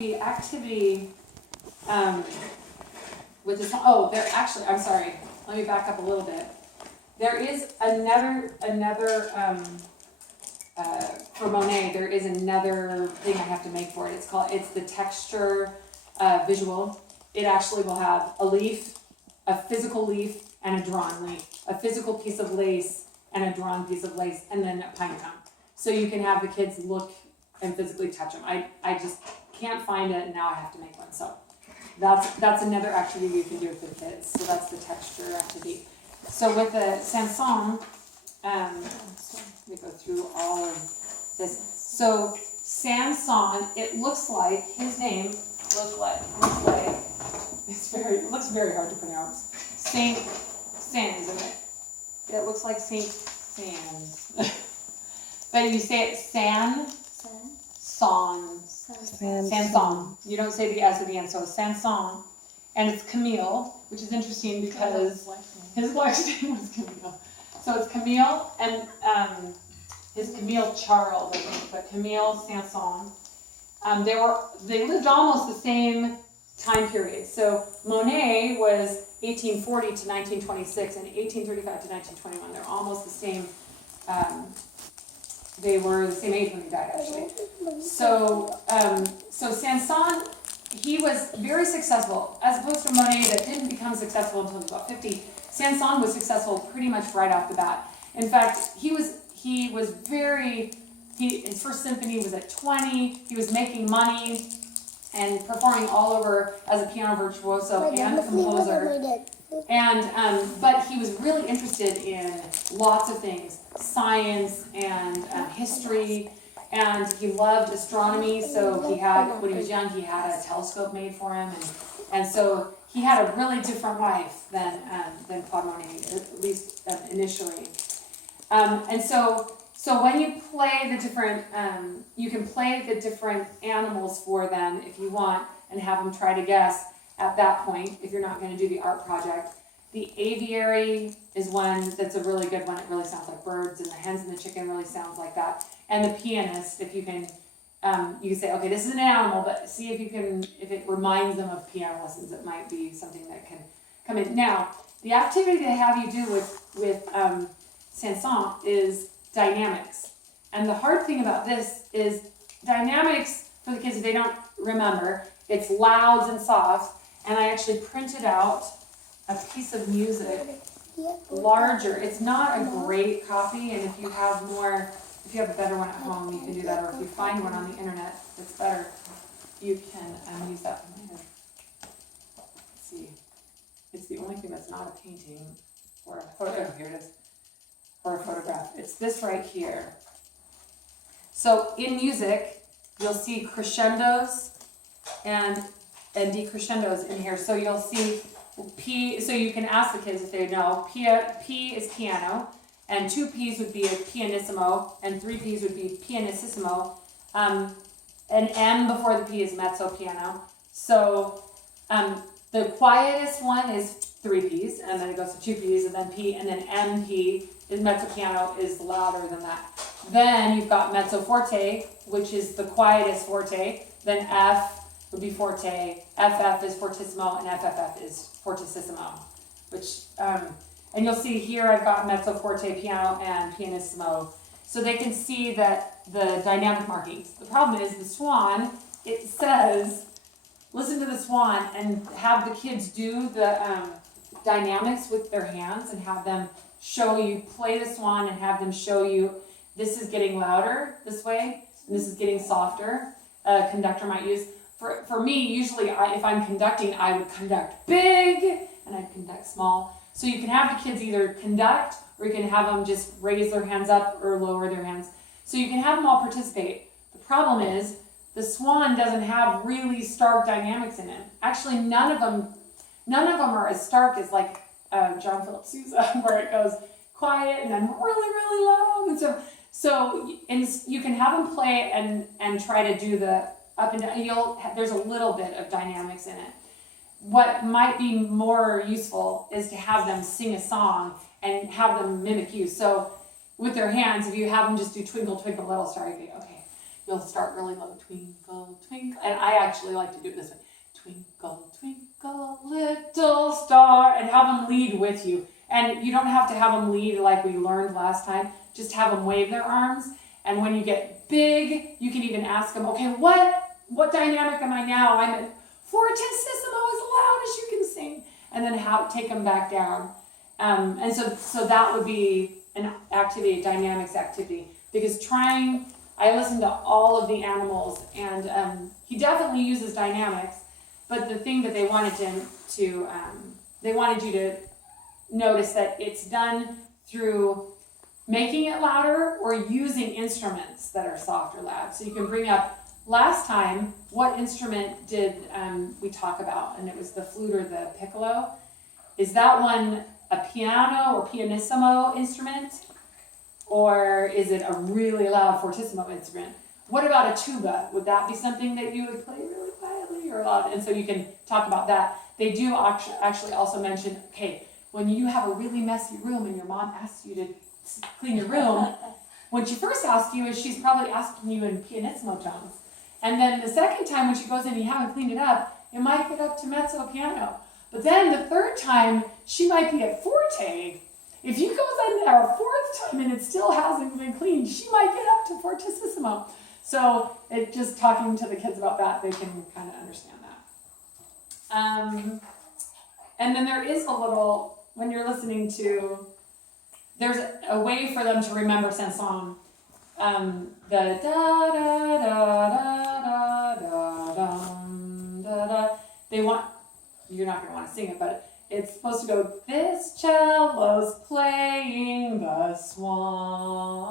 The activity with this, there actually, I'm sorry, let me back up a little bit. There is another for Monet, there is another thing I have to make for it. It's the texture visual. It actually will have a leaf, a physical leaf, and a drawn leaf. A physical piece of lace and a drawn piece of lace, and then a pine cone. So you can have the kids look and physically touch them. I just can't find it, and now I have to make one. So that's another activity you can do with the kids. So that's the texture activity. So with the Saint-Saens, let me go through all of this. So Saint-Saens, it looks like his name looks like it looks very hard to pronounce. Saint-Saens, isn't it? It looks like Saint-Saens. But you say it Saint-Saens. You don't say the S at the end, so Saint-Saens. And it's Camille, which is interesting because his wife's name was Camille. So it's Camille and his Camille Charles, I think, but Camille Saint-Saens. They lived almost the same time period. So Monet was 1840 to 1926 and 1835 to 1921. They're almost the same. They were the same age when he died, actually. So Saint-Saens, he was very successful, as opposed to Monet that didn't become successful until he was about 50. Saint-Saens was successful pretty much right off the bat. In fact, his first symphony was at 20. He was making money and performing all over as a piano virtuoso and composer. And but he was really interested in lots of things, science and history, and he loved astronomy. So when he was young, he had a telescope made for him, and so he had a really different life than Claude Monet, at least initially. And so when you play the different, you can play the different animals for them if you want, and have them try to guess at that point, if you're not going to do the art project. The aviary is one that's a really good one. It really sounds like birds, and the hens and the chicken really sounds like that. And the pianist, if you can say, okay, this is an animal, but see if it reminds them of piano lessons, it might be something that can come in. Now, the activity they have you do with Saint-Saens is dynamics. And the hard thing about this is dynamics, for the kids, if they don't remember, it's louds and softs. And I actually printed out a piece of music larger. It's not a great copy, and if you have a better one at home, you can do that, or if you find one on the internet that's better, you can use that one later. Let's see. It's the only thing that's not a painting or a photo. Here it is. Or a photograph. It's this right here. So in music, you'll see crescendos and decrescendos in here. So you'll see P, so you can ask the kids if they know. P is piano, and 2 P's would be a pianissimo, and 3 P's would be pianissimo. An M before the P is mezzo piano. So the quietest one is 3 P's, and then it goes to 2 P's, and then P, and then MP is mezzo piano is louder than that. Then you've got mezzo forte, which is the quietest forte. Then F would be forte, FF is fortissimo, and FFF is fortissimo, which, and you'll see here I've got mezzo forte, piano, and pianissimo, so they can see that the dynamic markings. The problem is the swan, it says, listen to the swan and have the kids do the dynamics with their hands and have them show you, play the swan and have them show you, this is getting louder this way, and this is getting softer. A conductor might use. For me, usually if I'm conducting, I would conduct big and I'd conduct small. So you can have the kids either conduct, or you can have them just raise their hands up or lower their hands. So you can have them all participate. The problem is the swan doesn't have really stark dynamics in it. Actually, none of them are as stark as like John Philip Sousa, where it goes quiet and then really, really loud. And so you can have them play and try to do the up and down. There's a little bit of dynamics in it. What might be more useful is to have them sing a song and have them mimic you. So with their hands, if you have them just do Twinkle, Twinkle, Little Star, you'd be, okay, you'll start really low, twinkle, twinkle, and I actually like to do it this way, twinkle, twinkle, little star, and have them lead with you. And you don't have to have them lead like we learned last time, just have them wave their arms, and when you get big, you can even ask them, okay, what dynamic am I now? I'm at fortissimo, as loud as you can sing, and then take them back down. And so that would be an activity, a dynamics activity, because I listened to all of the animals, and he definitely uses dynamics, but the thing that they wanted they wanted you to notice that it's done through making it louder or using instruments that are soft or loud. So you can bring up, last time, what instrument did we talk about? And it was the flute or the piccolo. Is that one a piano or pianissimo instrument? Or is it a really loud fortissimo instrument? What about a tuba? Would that be something that you would play really quietly or loud? And so you can talk about that. They do actually also mention, okay, when you have a really messy room and your mom asks you to clean your room, when she first asks you, she's probably asking you in pianissimo tones. And then the second time when she goes in and you haven't cleaned it up, it might get up to mezzo piano. But then the third time, she might be at forte. If you go in there a fourth time and it still hasn't been cleaned, she might get up to fortissimo. So just talking to the kids about that, they can kind of understand that. And then there is a little, when you're listening to, there's a way for them to remember Saint-Saens. The da da da da da da da da. You're not going to want to sing it, but it's supposed to go, this cello's playing the swan.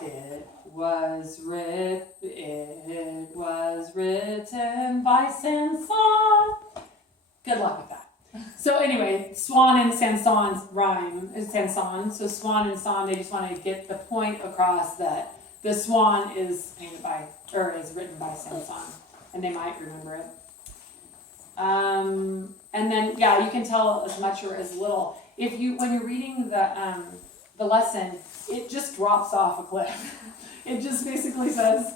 It was written by Saint-Saens. Good luck with that. So anyway, swan and Saint-Saens rhyme is Saint-Saens. So swan and song, they just want to get the point across that the swan is written by Saint-Saens, and they might remember it. And then you can tell as much or as little. When you're reading the lesson, it just drops off a cliff. It just basically says,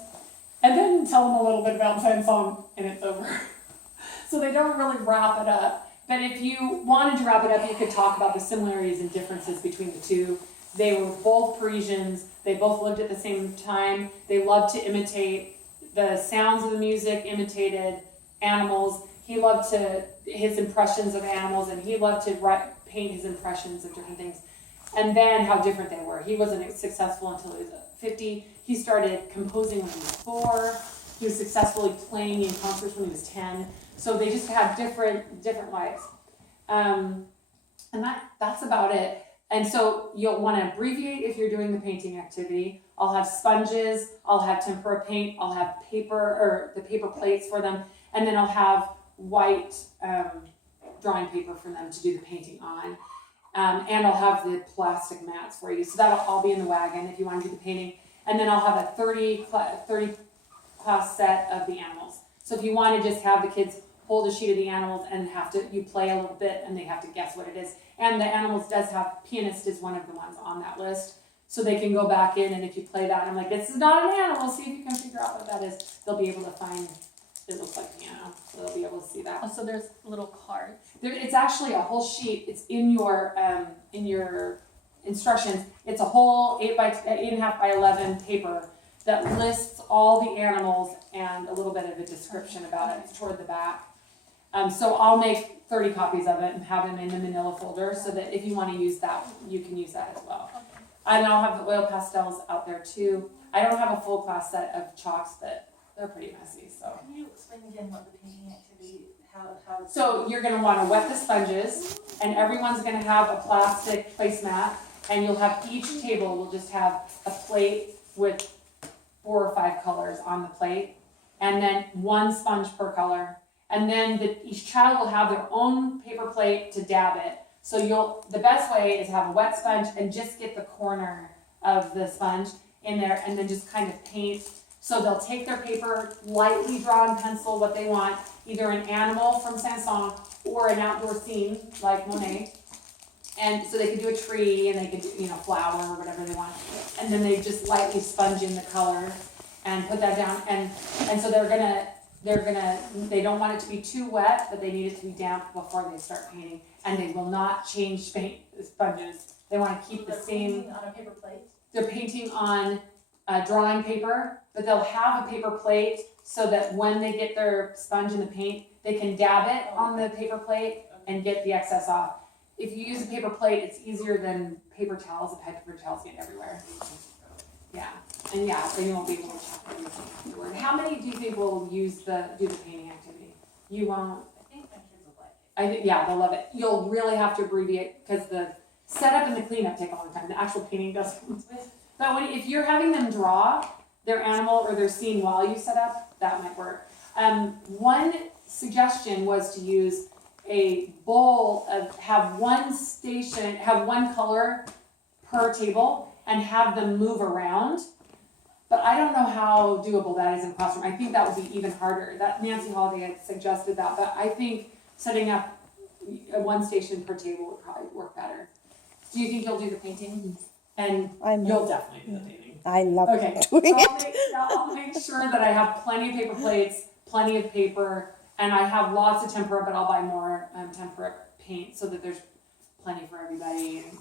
and then tell them a little bit about Saint-Saens, and it's over. So they don't really wrap it up. But if you wanted to wrap it up, you could talk about the similarities and differences between the two. They were both Parisians. They both lived at the same time. They loved to imitate the sounds of the music, imitated animals. He loved his impressions of animals, and he loved to paint his impressions of different things. And then how different they were. He wasn't successful until he was 50. He started composing when he was 4. He was successfully playing in concerts when he was 10. So they just have different lives. And that's about it. And so you'll want to abbreviate if you're doing the painting activity. I'll have sponges, I'll have tempera paint, I'll have paper, or the paper plates for them, and then I'll have white drawing paper for them to do the painting on. And I'll have the plastic mats for you. So that'll all be in the wagon if you want to do the painting. And then I'll have a 30 class set of the animals. So if you want to just have the kids hold a sheet of the animals and you play a little bit and they have to guess what it is. And the animals pianist is one of the ones on that list. So they can go back in, and if you play that, I'm like, this is not an animal, see if you can figure out what that is. They'll be able to find, it looks like piano, so they'll be able to see that. Oh, so there's little cards. It's actually a whole sheet. It's in your instructions. It's a whole 8.5 by 11 paper that lists all the animals and a little bit of a description about it toward the back. So I'll make 30 copies of it and have them in the manila folder so that if you want to use that, you can use that as well. Okay. And I'll have the oil pastels out there too. I don't have a full class set of chalks, but they're pretty messy. So. Can you explain again what the painting activity, how So you're going to want to wet the sponges, and everyone's going to have a plastic placemat, and you'll have each table will just have a plate with 4 or 5 colors on the plate, and then 1 sponge per color. And then each child will have their own paper plate to dab it. So the best way is to have a wet sponge and just get the corner of the sponge in there and then just kind of paint. So they'll take their paper, lightly draw in pencil what they want, either an animal from Saint-Saens or an outdoor scene like Monet. And so they could do a tree and they could do, flower or whatever they want. And then they just lightly sponge in the color. and put that down, and so they don't want it to be too wet, but they need it to be damp before they start painting, and they will not change paint sponges. They want to keep the They're same. painting on a paper plate? They're painting on drawing paper, but they'll have a paper plate so that when they get their sponge and the paint, they can dab it on the paper plate and get the excess off. If you use a paper plate, it's easier than paper towels. The paper towels get everywhere. Yeah, and then you won't be able to check everything afterward. How many do you think will do the painting activity? You won't. I think my kids will like it. Yeah, they'll love it. You'll really have to abbreviate because the setup and the cleanup take a long time. The actual painting doesn't. But if you're having them draw their animal or their scene while you set up, that might work. One suggestion was to use a bowl have one color per table and have them move around. But I don't know how doable that is in a classroom. I think that would be even harder. That Nancy Holiday had suggested that, but I think setting up one station per table would probably work better. Do you think you'll do the painting? And you'll definitely do the painting. I love Okay, doing so it. I'll make sure that I have plenty of paper plates, plenty of paper, and I have lots of tempera, but I'll buy more tempera paint so that there's plenty for everybody. And